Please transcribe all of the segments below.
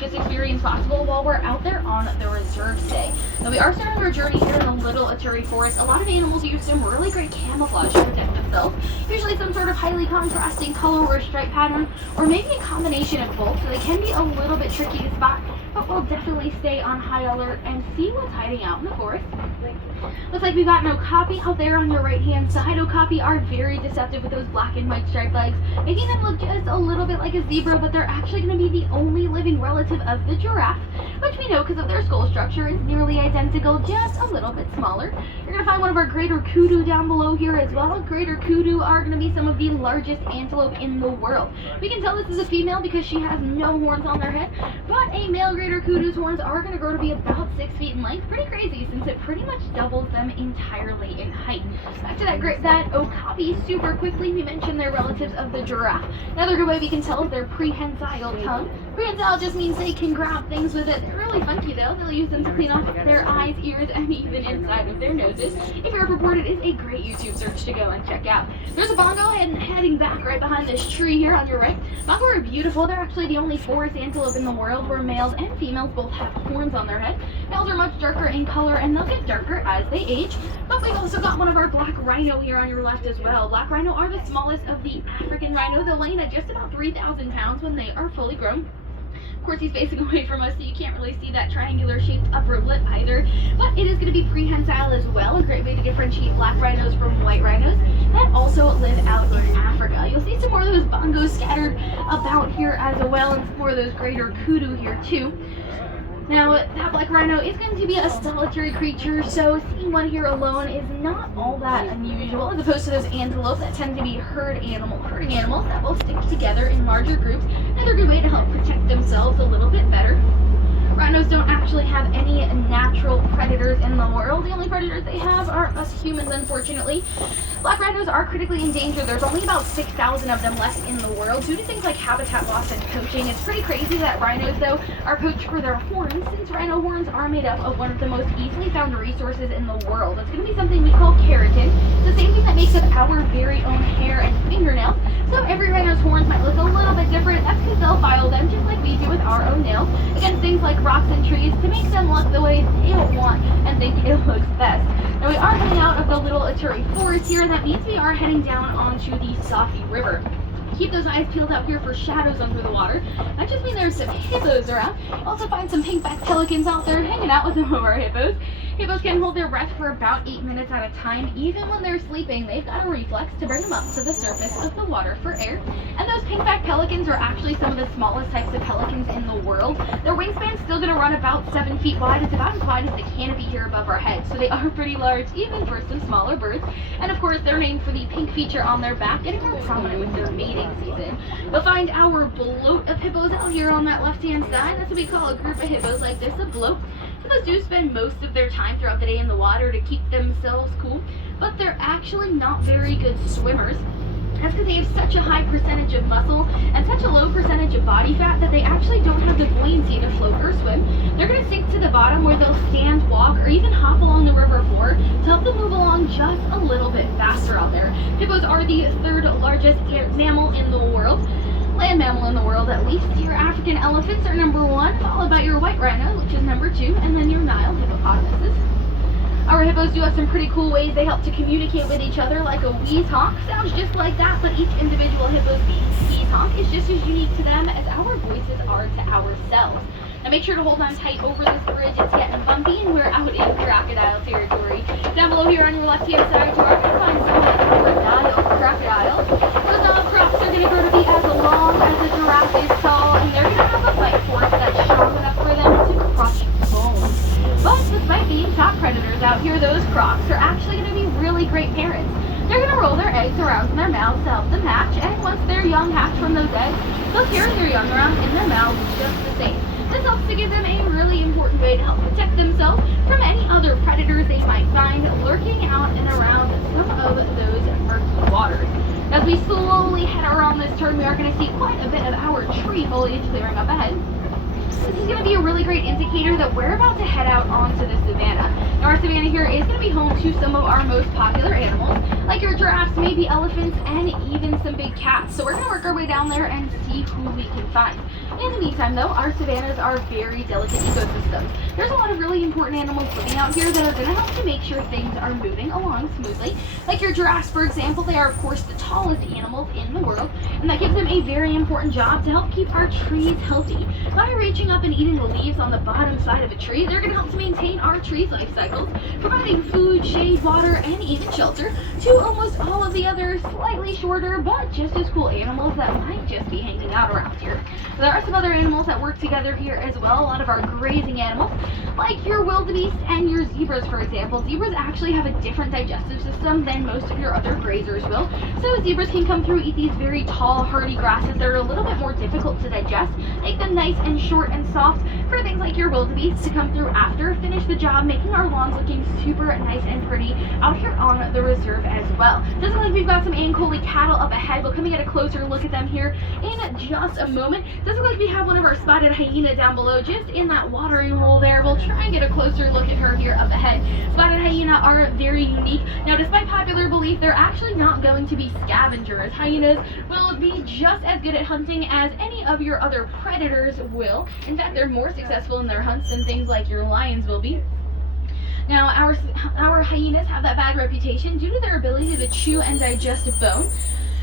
this experience possible while we're out there on the reserve today. Now we are starting our journey here in the Little Ituri Forest. A lot of animals use some really great camouflage to protect themselves, usually some sort of highly contrasting color or stripe pattern, or maybe a combination of both, so they can be a little bit tricky to spot, but we'll definitely stay on high alert and see what's hiding out in the forest. Looks like we've got an okapi out there on your right hand side. Okapi are very deceptive with those black and white striped legs, making them look just a little bit like a zebra, but they're actually going to be the only living relative of the giraffe, which we know because of their skull structure is nearly identical, just a little bit smaller. You're going to find one of our greater kudu down below here as well. Greater kudu are going to be some of the largest antelope in the world. We can tell this is a female because she has no horns on their head, but a male greater kudu's horns are going to grow to be about 6 feet in length. Pretty crazy since it pretty much doubles them entirely in height. Back to that okapi super quickly. We mentioned they're relatives of the giraffe. Another good way we can tell is their prehensile tongue. Prehensile just means they can grab things with it. They're really funky though. They'll use them to clean off their eyes, ears, and even inside of their noses. If you're bored, it is a great YouTube search to go and check out. There's a bongo heading back right behind this tree here on your right. Bongo are beautiful. They're actually the only forest antelope in the world where males and females both have horns on their head. Males are much darker in color and they'll get darker as they age. But we've also got one of our black rhino here on your left as well. Black rhino are the smallest of the African rhino. They'll weigh in at just about 3,000 pounds when they are fully grown. Of course, he's facing away from us, so you can't really see that triangular shaped upper lip either. But it is going to be prehensile as well, a great way to differentiate black rhinos from white rhinos that also live out in Africa. You'll see some more of those bongos scattered about here as well, and some more of those greater kudu here too. Now, that black rhino is going to be a solitary creature, so seeing one here alone is not all that unusual, as opposed to those antelope that tend to be herding animals that will stick together in larger groups. Another good way to help protect themselves a little bit better. Rhinos don't actually have any natural predators in the world. The only predators they have are us humans, unfortunately. Black rhinos are critically endangered. There's only about 6,000 of them left in the world due to things like habitat loss and poaching. It's pretty crazy that rhinos, though, are poached for their horns, since rhino horns are made up of one of the most easily found resources in the world. It's going to be something we call keratin. It's the same thing that makes up our very own hair and fingernails. So every rhino's horns might look a little bit different. That's because they'll file them just like we do with our own nails against things like rocks and trees to make them look the way they want and think it looks best. Now we are heading out of the Little Ituri Forest here, and that means we are heading down onto the Safi River. Keep those eyes peeled out here for shadows under the water. That just means there's some hippos around. You'll also find some pink-backed pelicans out there hanging out with some of our hippos. Hippos can hold their breath for about 8 minutes at a time. Even when they're sleeping, they've got a reflex to bring them up to the surface of the water for air. And those pink-backed pelicans are actually some of the smallest types of pelicans in the world. Their wingspan's still going to run about 7 feet wide. It's about as wide as the canopy here above our heads, so they are pretty large, even for some smaller birds. And of course, they're named for the pink feature on their back, getting more prominent with their mating season. You'll find our bloat of hippos out here on that left-hand side. That's what we call a group of hippos like this, a bloat. Hippos do spend most of their time throughout the day in the water to keep themselves cool, but they're actually not very good swimmers. That's because they have such a high percentage of muscle and such a low percentage of body fat that they actually don't have the buoyancy to float or swim. They're going to sink to the bottom where they'll stand, walk, or even hop along the river floor to help them move along just a little bit faster out there. Hippos are the third largest mammal in the world. Land mammal in the world, at least. Your African elephants are number 1, followed by your white rhino, which is number 2, and then your Nile hippopotamuses. Our hippos do have some pretty cool ways they help to communicate with each other, like a wheeze honk. Sounds just like that, but each individual hippo's wheeze honk is just as unique to them as our voices are to ourselves. Now make sure to hold on tight over this bridge. It's getting bumpy and we're out in crocodile territory. Down below here on your left-hand side, you are going to find some crocodiles. Those crocs are going to grow to be as long as a giraffe is tall, and they're going to have a bite force that's strong enough for them to crush bones. But despite being top predators out here, those crocs are actually going to be really great parents. They're going to roll their eggs around in their mouths to help them hatch, and once their young hatch from those eggs, they'll carry their young around in their mouths just the same. This helps to give them a really important way to help protect themselves from any other predators they might find lurking out and around some of those murky waters. As we slowly head around this turn, we are going to see quite a bit of our tree foliage clearing up ahead. This is going to be a really great indicator that we're about to head out onto the savanna. Now our savanna here is going to be home to some of our most popular animals, like your giraffes, maybe elephants, and even some big cats. So we're going to work our way down there and see who we can find. In the meantime, though, our savannas are very delicate ecosystems. There's a lot of really important animals living out here that are going to help to make sure things are moving along smoothly. Like your giraffes, for example, they are, of course, the tallest animals in the world, and that gives them a very important job to help keep our trees healthy. By reaching up and eating the leaves on the bottom side of a tree, they're going to help to maintain our trees' life cycles, providing food, shade, water, and even shelter to almost all of the other slightly shorter but just as cool animals that might just be hanging out around here. There are some other animals that work together here as well, a lot of our grazing animals, like your wildebeest and your zebras, for example. Zebras actually have a different digestive system than most of your other grazers will, so zebras can come through, eat these very tall, hardy grasses that are a little bit more difficult to digest, make them nice and short and soft for things like your wildebeest to come through after, finish the job, making our lawns looking super nice and pretty out here on the reserve as well. Doesn't look like we've got some Ankole cattle up ahead, but coming at a closer look at them here in just a moment. Doesn't look like we have one of our spotted hyena down below, just in that watering hole there. We'll try and get a closer look at her here up ahead. Spotted hyena are very unique. Now, despite popular belief, they're actually not going to be scavengers. Hyenas will be just as good at hunting as any of your other predators will. In fact, they're more successful in their hunts than things like your lions will be. Now, our hyenas have that bad reputation due to their ability to chew and digest bone,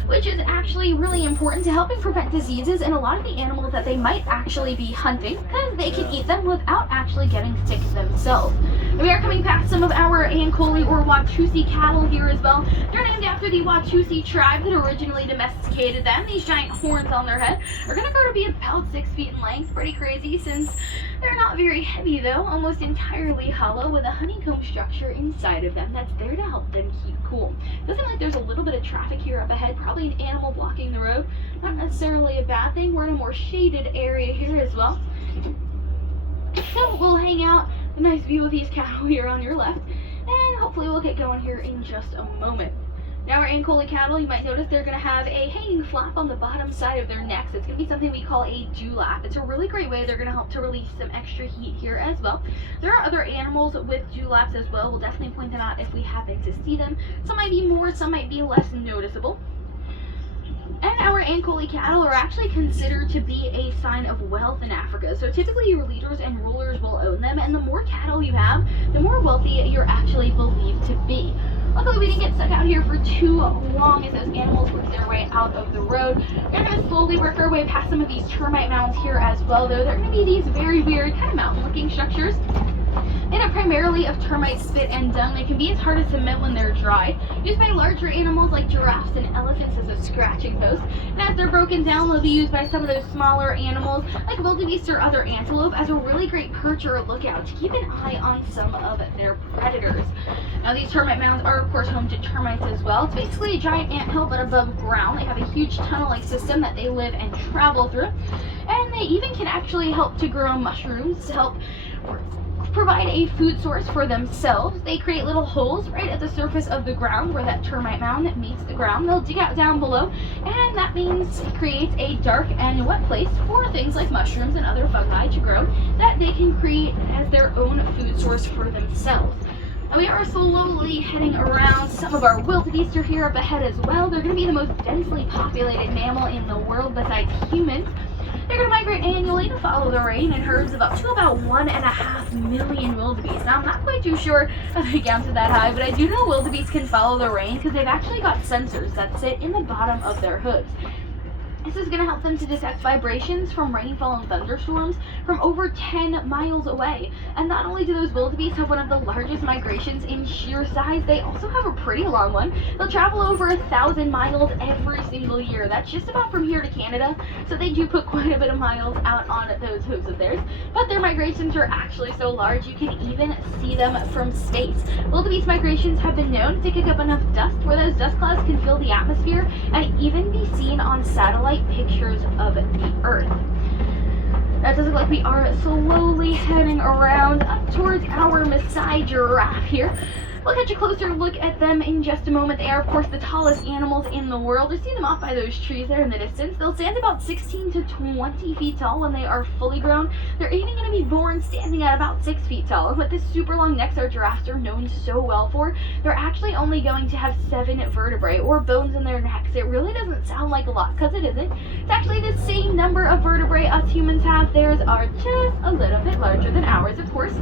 which is actually really important to helping prevent diseases in a lot of the animals that they might actually be hunting, because they can eat them without actually getting sick themselves. We are coming past some of our Ankole or Watusi cattle here as well. They're named after the Watusi tribe that originally domesticated them. These giant horns on their head are going to grow to be about 6 feet in length. Pretty crazy, since they're not very heavy though, almost entirely hollow with a honeycomb structure inside of them that's there to help them keep cool. Doesn't look like there's a little bit of traffic here up ahead, probably an animal blocking the road. Not necessarily a bad thing. We're in a more shaded area here as well. So we'll hang out, a nice view of these cattle here on your left, and hopefully we'll get going here in just a moment. Now, our Ankole cattle, you might notice they're going to have a hanging flap on the bottom side of their necks. It's going to be something we call a dewlap. It's a really great way they're going to help to release some extra heat here as well. There are other animals with dewlaps as well. We'll definitely point them out if we happen to see them. Some might be more, some might be less noticeable. And our Ankole cattle are actually considered to be a sign of wealth in Africa. So typically your leaders and rulers will own them, and the more cattle you have, the more wealthy you're actually believed to be. Luckily, we didn't get stuck out here for too long as those animals worked their way out of the road. We're going to slowly work our way past some of these termite mounds here as well, though. They're going to be these very weird kind of mountain-looking structures made up primarily of termite spit and dung. They can be as hard as cement when they're dry, used by larger animals like giraffes and elephants as a scratching post. And as they're broken down, they'll be used by some of those smaller animals like wildebeest or other antelope as a really great perch or a lookout to keep an eye on some of their predators. Now, these termite mounds are, of course, home to termites as well. It's basically a giant anthill but above ground. They have a huge tunnel-like system that they live and travel through, and they even can actually help to grow mushrooms to help provide a food source for themselves. They create little holes right at the surface of the ground where that termite mound meets the ground. They'll dig out down below, and that means it creates a dark and wet place for things like mushrooms and other fungi to grow that they can create as their own food source for themselves. Now, we are slowly heading around. Some of our wildebeest are here up ahead as well. They're going to be the most densely populated mammal in the world besides humans. They're going to migrate annually to follow the rain in herds of up to about 1.5 million wildebeest. Now, I'm not quite too sure how they count to that high, but I do know wildebeest can follow the rain because they've actually got sensors that sit in the bottom of their hooves. This is going to help them to detect vibrations from rainfall and thunderstorms from over 10 miles away. And not only do those wildebeest have one of the largest migrations in sheer size, they also have a pretty long one. They'll travel over 1,000 miles every single year. That's just about from here to Canada, so they do put quite a bit of miles out on those hooves of theirs. But their migrations are actually so large you can even see them from space. Wildebeest migrations have been known to kick up enough dust where those dust clouds can fill the atmosphere and even be seen on satellite pictures of the Earth. That does look like we are slowly heading around up towards our Maasai giraffe here. We'll catch a closer look at them in just a moment. They are, of course, the tallest animals in the world. You see them off by those trees there in the distance. They'll stand about 16 to 20 feet tall when they are fully grown. They're even going to be born standing at about 6 feet tall. And what this super long necks our giraffes are known so well for, they're actually only going to have 7 vertebrae or bones in their necks. It really doesn't sound like a lot because it isn't. It's actually the same number of vertebrae us humans have. Theirs are just a little bit larger than ours, of course.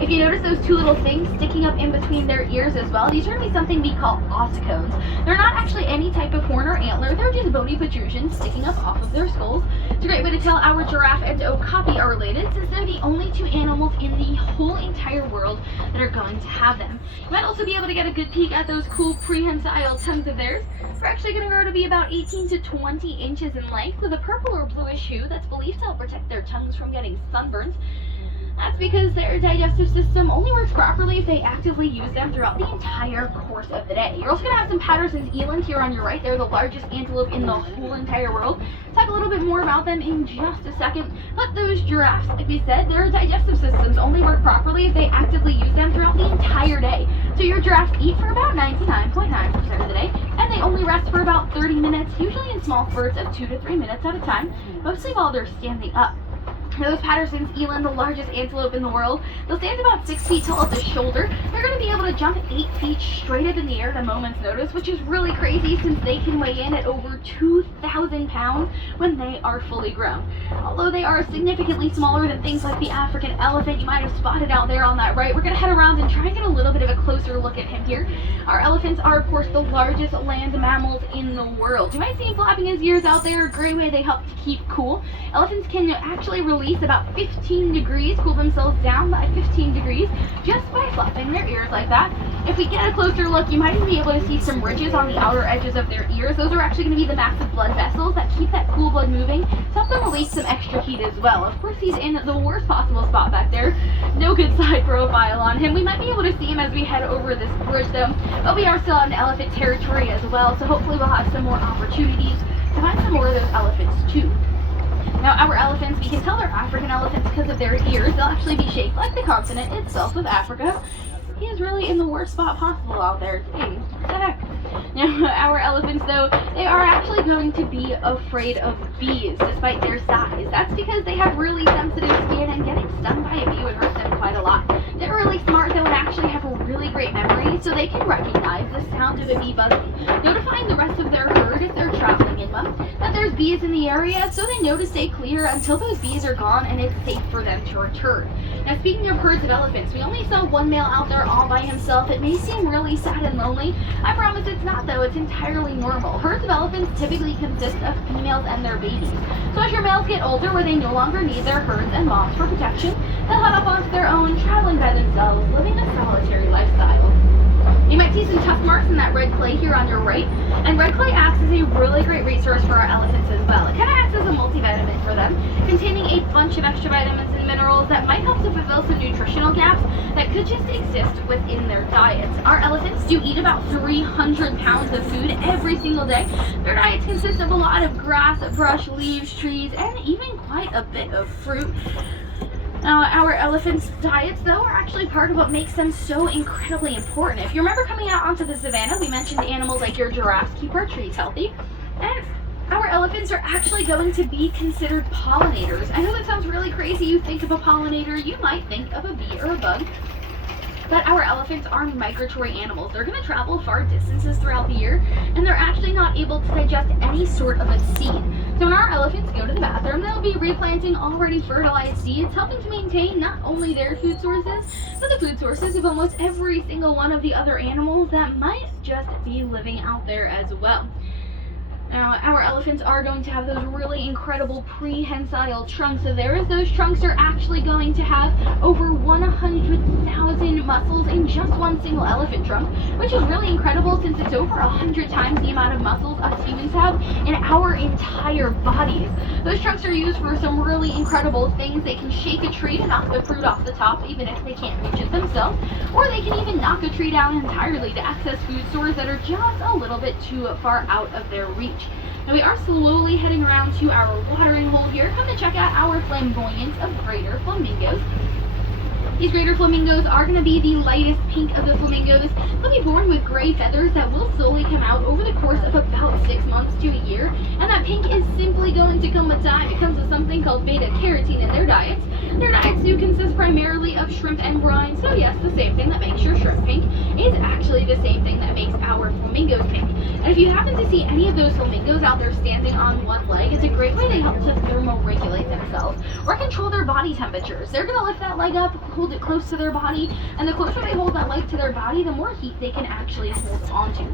If you notice those 2 little things sticking up in between their ears as well, these are going to be something we call ossicones. They're not actually any type of horn or antler, they're just bony protrusions sticking up off of their skulls. It's a great way to tell our giraffe and okapi are related, since they're the only 2 animals in the whole entire world that are going to have them. You might also be able to get a good peek at those cool prehensile tongues of theirs. They're actually going to grow to be about 18 to 20 inches in length, with a purple or bluish hue that's believed to help protect their tongues from getting sunburnt. That's because their digestive system only works properly if they actively use them throughout the entire course of the day. You're also going to have some Patterson's eland here on your right. They're the largest antelope in the whole entire world. Let's talk a little bit more about them in just a second. But those giraffes, like we said, their digestive systems only work properly if they actively use them throughout the entire day. So your giraffes eat for about 99.9% of the day, and they only rest for about 30 minutes, usually in small spurts of 2 to 3 minutes at a time, mostly while they're standing up. Those Patterson's eland, the largest antelope in the world, they'll stand about 6 feet tall at the shoulder. They're going to be able to jump 8 feet straight up in the air at a moment's notice, which is really crazy since they can weigh in at over 2,000 pounds when they are fully grown. Although they are significantly smaller than things like the African elephant you might have spotted out there on that right, we're going to head around and try and get a little bit of a closer look at him here. Our elephants are, of course, the largest land mammals in the world. You might see him flapping his ears out there, a great way they help to keep cool. Elephants can actually release about 15 degrees, cool themselves down by 15 degrees just by flapping their ears like that. If we get a closer look, you might even be able to see some ridges on the outer edges of their ears. Those are actually going to be the massive blood vessels that keep that cool blood moving to help them release some extra heat as well. Of course, he's in the worst possible spot back there. No good side profile on him. We might be able to see him as we head over this bridge though, but we are still in elephant territory as well, so hopefully we'll have some more opportunities to find some more of those elephants too. Now, our elephants, we can tell they're African elephants because of their ears. They'll actually be shaped like the continent itself of Africa. He is really in the worst spot possible out there. Hey, what the heck? Now, our elephants, though, they are actually going to be afraid of bees despite their size. That's because they have really sensitive skin, and getting stung by a bee would hurt them quite a lot. They're really smart, though, and actually have a really great memory, so they can recognize the sound of a bee buzzing, notifying the rest of their herd if they're traveling in one that there's bees in the area, so they know to stay clear until those bees are gone and it's safe for them to return. Now, speaking of herds of elephants, we only saw one male out there all by himself. It may seem really sad and lonely. I promise it's not, though. It's entirely normal. Herds of elephants typically consist of females and their babies. So as your males get older, where they no longer need their herds and moms for protection, they'll head off onto their own, traveling by themselves, living a solitary lifestyle. You might see some tuft marks in that red clay here on your right, and red clay acts as a really great resource for our elephants as well. It kind of acts as a multivitamin for them, containing a bunch of extra vitamins and minerals that might help to fulfill some nutritional gaps that could just exist within their diets. Our elephants do eat about 300 pounds of food every single day. Their diets consist of a lot of grass, brush, leaves, trees, and even quite a bit of fruit. Our elephants' diets, though, are actually part of what makes them so incredibly important. If you remember coming out onto the savannah, we mentioned animals like your giraffes keep our trees healthy. And our elephants are actually going to be considered pollinators. I know that sounds really crazy. You think of a pollinator, you might think of a bee or a bug. But our elephants are migratory animals. They're going to travel far distances throughout the year, and they're actually not able to digest any sort of a seed. So when our elephants go to the bathroom, they'll be replanting already fertilized seeds, helping to maintain not only their food sources, but the food sources of almost every single one of the other animals that might just be living out there as well. Now, our elephants are going to have those really incredible prehensile trunks of theirs. Those trunks are actually going to have over 100,000 muscles in just one single elephant trunk, which is really incredible since it's over 100 times the amount of muscles us humans have in our entire bodies. Those trunks are used for some really incredible things. They can shake a tree to knock the fruit off the top, even if they can't reach it themselves, or they can even knock a tree down entirely to access food sources that are just a little bit too far out of their reach. Now, we are slowly heading around to our watering hole here. Come to check out our flamboyant of greater flamingos. These greater flamingos are going to be the lightest pink of the flamingos. They'll be born with gray feathers that will slowly come out over the course of about 6 months to a year. And that pink is simply going to come with time. It comes with something called beta carotene in their diets. Their diets do consist primarily of shrimp and brine. So yes, the same thing that makes your shrimp pink is actually the same thing that makes our flamingos pink. And if you happen to see any of those flamingos out there standing on one leg, it's a great way they help to thermoregulate themselves or control their body temperatures. They're going to lift that leg up, hold it close to their body, and the closer they hold that leg to their body, the more heat they can actually hold onto.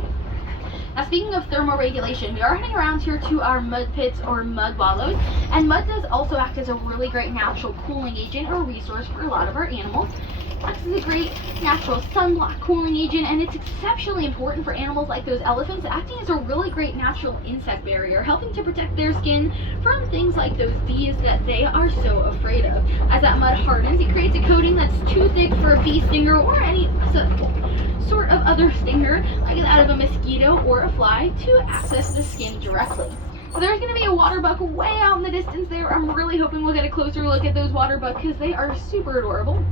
Now, speaking of thermoregulation, we are heading around here to our mud pits or mud wallows, and mud does also act as a really great natural cooling agent or resource for a lot of our animals. Acts as a great natural sunblock cooling agent, and it's exceptionally important for animals like those elephants, acting as a really great natural insect barrier, helping to protect their skin from things like those bees that they are so afraid of. As that mud hardens, it creates a coating that's too thick for a bee stinger or any sort of other stinger, like that of a mosquito or a fly, to access the skin directly. So there's going to be a water buck way out in the distance there. I'm really hoping we'll get a closer look at those water bucks because they are super adorable.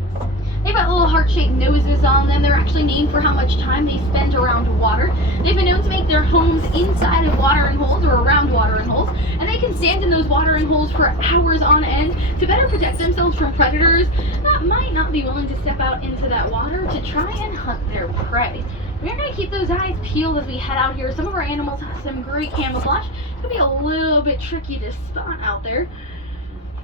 They've got little heart-shaped noses on them. They're actually named for how much time they spend around water. They've been known to make their homes inside of watering holes or around watering holes, and they can stand in those watering holes for hours on end to better protect themselves from predators that might not be willing to step out into that water to try and hunt their prey. We're going to keep those eyes peeled as we head out here. Some of our animals have some great camouflage. It could be a little bit tricky to spot out there.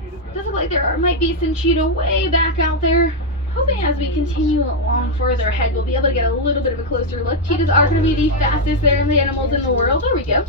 It does look like there might be some cheetah way back out there. Hoping as we continue along further ahead, we'll be able to get a little bit of a closer look. Cheetahs are going to be the fastest there in the animals in the world. There we go.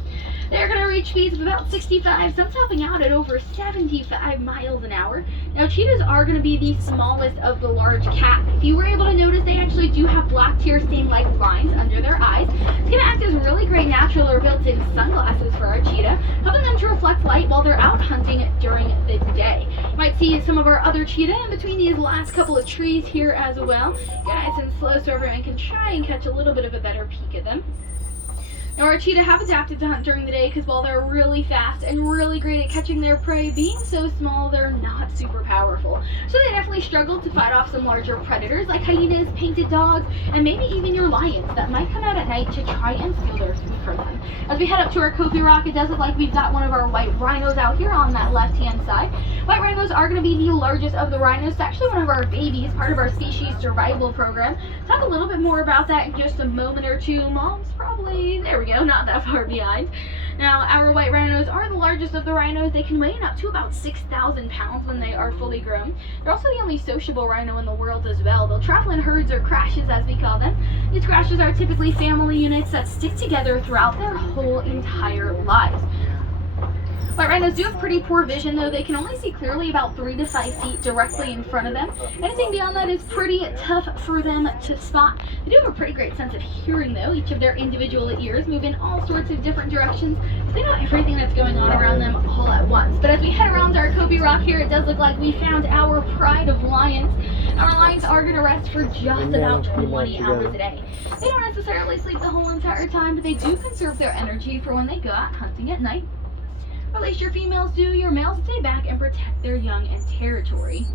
They're going to reach speeds of about 65, some topping out at over 75 miles an hour. Now, cheetahs are going to be the smallest of the large cat. If you were able to notice, they actually do have black tear stain-like lines under their eyes. It's going to act as really great natural or built-in sunglasses for our cheetah, helping them to reflect light while they're out hunting during the day. You might see some of our other cheetah in between these last couple of trees here as well. Nice and slow so everyone can try and catch a little bit of a better peek at them. Now, our cheetah have adapted to hunt during the day because while they're really fast and really great at catching their prey, being so small, they're not super powerful. So they definitely struggle to fight off some larger predators like hyenas, painted dogs, and maybe even your lions that might come out at night to try and steal their food from them. As we head up to our Kopi Rock, it does look like we've got one of our white rhinos out here on that left-hand side. White rhinos are going to be the largest of the rhinos. It's actually one of our babies, part of our species survival program. Talk a little bit more about that in just a moment or two. Mom's probably, there we go, not that far behind. Now, our white rhinos are the largest of the rhinos. They can weigh up to about 6,000 pounds when they are fully grown. They're also the only sociable rhino in the world as well. They'll travel in herds or crashes, as we call them. These crashes are typically family units that stick together throughout their whole entire lives. White rhinos do have pretty poor vision, though. They can only see clearly about 3 to 5 feet directly in front of them. Anything beyond that is pretty tough for them to spot. They do have a pretty great sense of hearing, though. Each of their individual ears move in all sorts of different directions. They know everything that's going on around them all at once. But as we head around our Kopi Rock here, it does look like we found our pride of lions. Our lions are going to rest for just about 20 hours a day. They don't necessarily sleep the whole entire time, but they do conserve their energy for when they go out hunting at night. At least your females do. Your males stay back and protect their young and territory.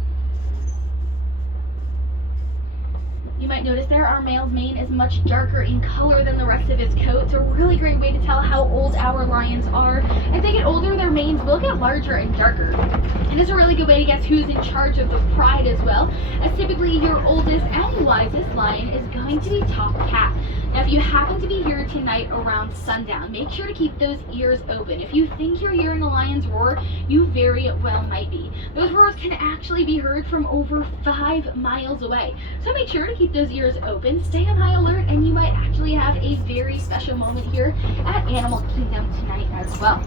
You might notice there our male's mane is much darker in color than the rest of his coat. It's a really great way to tell how old our lions are. As they get older, their manes will get larger and darker. And it's a really good way to guess who's in charge of the pride as well, as typically your oldest and wisest lion is going to be top cat. Now, if you happen to be here tonight around sundown, make sure to keep those ears open. If you think you're hearing a lion's roar, you very well might be. Those roars can actually be heard from over 5 miles away. So make sure to keep those ears open, stay on high alert, and you might actually have a very special moment here at Animal Kingdom tonight as well.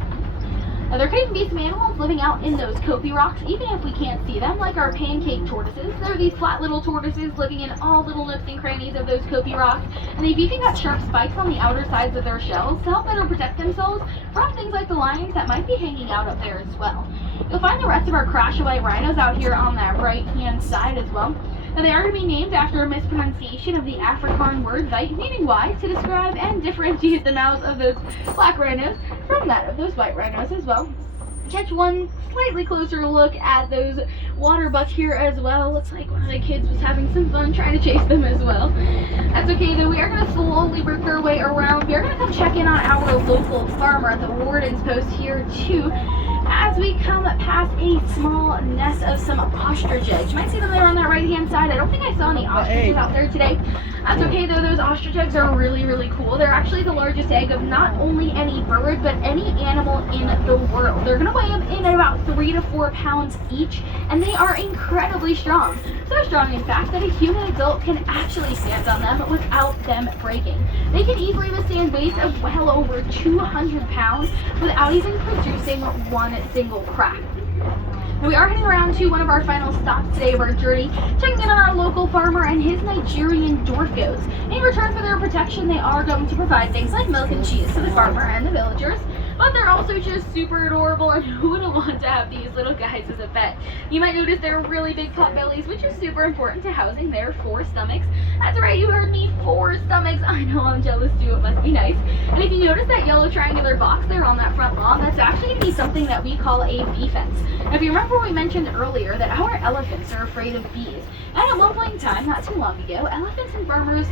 Now, there could even be some animals living out in those Kopi Rocks, even if we can't see them, like our pancake tortoises. They're these flat little tortoises living in all little nooks and crannies of those Kopi Rocks, and they've even got sharp spikes on the outer sides of their shells to help better protect themselves from things like the lions that might be hanging out up there as well. You'll find the rest of our Crasher white rhinos out here on that right-hand side as well. Now, they are going to be named after a mispronunciation of the Afrikaans word "white," meaning wise, to describe and differentiate the mouths of those black rhinos from that of those white rhinos as well. catch one slightly closer look at those water bucks here as well. Looks like one of the kids was having some fun trying to chase them as well. That's okay though. We are going to slowly work our way around. We are going to come check in on our local farmer at the warden's post here too, as we come past a small nest of some ostrich eggs. You might see them there on that right hand side. I don't think I saw any ostriches out there today. That's okay though, those ostrich eggs are really, really cool. They're actually the largest egg of not only any bird, but any animal in the world. They're gonna weigh them in at about 3 to 4 pounds each, and they are incredibly strong. So strong, in fact, that a human adult can actually stand on them without them breaking. They can easily withstand weights of well over 200 pounds without even producing one single crack. Now we are heading around to one of our final stops today of our journey, checking in on our local farmer and his Nigerian dwarf goats. In return for their protection, they are going to provide things like milk and cheese to the farmer and the villagers. But they're also just super adorable, and who wouldn't want to have these little guys as a pet? You might notice they're really big pot bellies, which is super important to housing their 4 stomachs. That's right, you heard me, 4 stomachs. I know, I'm jealous too, it must be nice. And if you notice that yellow triangular box there on that front lawn, that's actually going to be something that we call a bee fence. Now, if you remember we mentioned earlier that our elephants are afraid of bees, and at one point in time, not too long ago, elephants and farmers,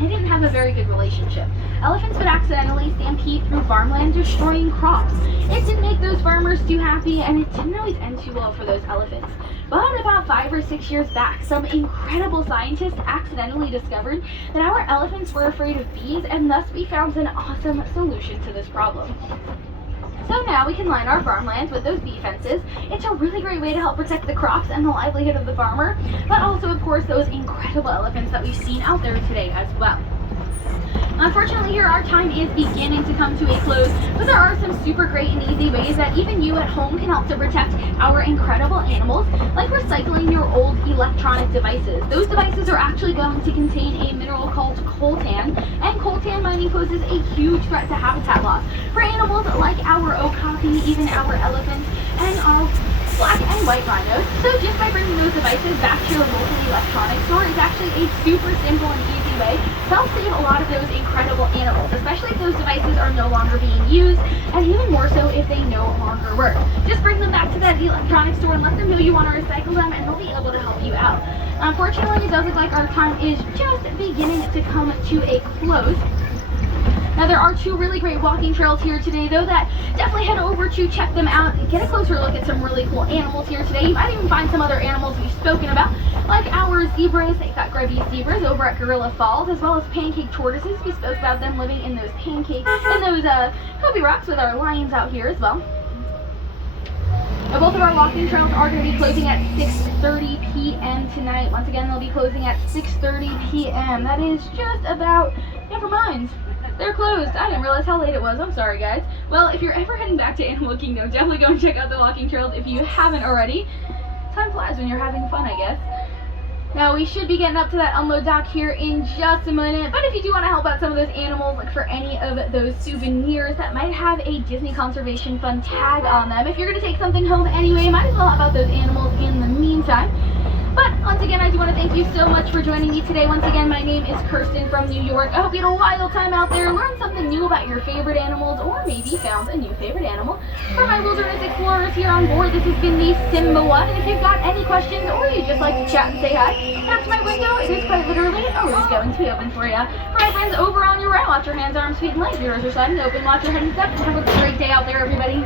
they didn't have a very good relationship. Elephants would accidentally stampede through farmland, destroying crops. It didn't make those farmers too happy, and it didn't always end too well for those elephants. But about 5 or 6 years back, some incredible scientists accidentally discovered that our elephants were afraid of bees, and thus we found an awesome solution to this problem. So now we can line our farmlands with those bee fences. It's a really great way to help protect the crops and the livelihood of the farmer, but also, of course, those incredible elephants that we've seen out there today as well. Unfortunately, here our time is beginning to come to a close, but there are some super great and easy ways that even you at home can help to protect our incredible animals, like recycling your old electronic devices. Those devices are actually going to contain a mineral called coltan, and coltan mining poses a huge threat to habitat loss for animals like our okapi, even our elephants, and our black and white rhinos. So just by bringing those devices back to your local electronics store is actually a super simple and easy way to help save a lot of those incredible animals, especially if those devices are no longer being used, and even more so if they no longer work. Just bring them back to that electronics store and let them know you want to recycle them, and they'll be able to help you out. Unfortunately, it does look like our time is just beginning to come to a close. Now there are 2 really great walking trails here today though that definitely head over to check them out and get a closer look at some really cool animals here today. You might even find some other animals we've spoken about, like our zebras. They've got Grevy's zebras over at Gorilla Falls, as well as pancake tortoises. We spoke about them living in those Kobe rocks with our lions out here as well. Now, both of our walking trails are going to be closing at 6:30 p.m. tonight. Once again, they'll be closing at 6:30 p.m. That is just about, never mind. They're closed. I didn't realize how late it was. I'm sorry, guys. Well, if you're ever heading back to Animal Kingdom, definitely go and check out the walking trails if you haven't already. Time flies when you're having fun, I guess. Now, we should be getting up to that unload dock here in just a minute, but if you do want to help out some of those animals, like for any of those souvenirs that might have a Disney Conservation Fund tag on them, if you're going to take something home anyway, might as well help out those animals in the meantime. But once again, I do want to thank you so much for joining me today. Once again, my name is Kirsten from New York. I hope you had a wild time out there, learned something new about your favorite animals, or maybe found a new favorite animal. For my Wilderness Explorers here on board, this has been the Simba One. And if you've got any questions, or you just like to chat and say hi, come to my window. It is quite literally always going to be open for you. For my friends over on your right, watch your hands, arms, feet, and legs. Yours are sliding open. Watch your head and step. Have a great day out there, everybody.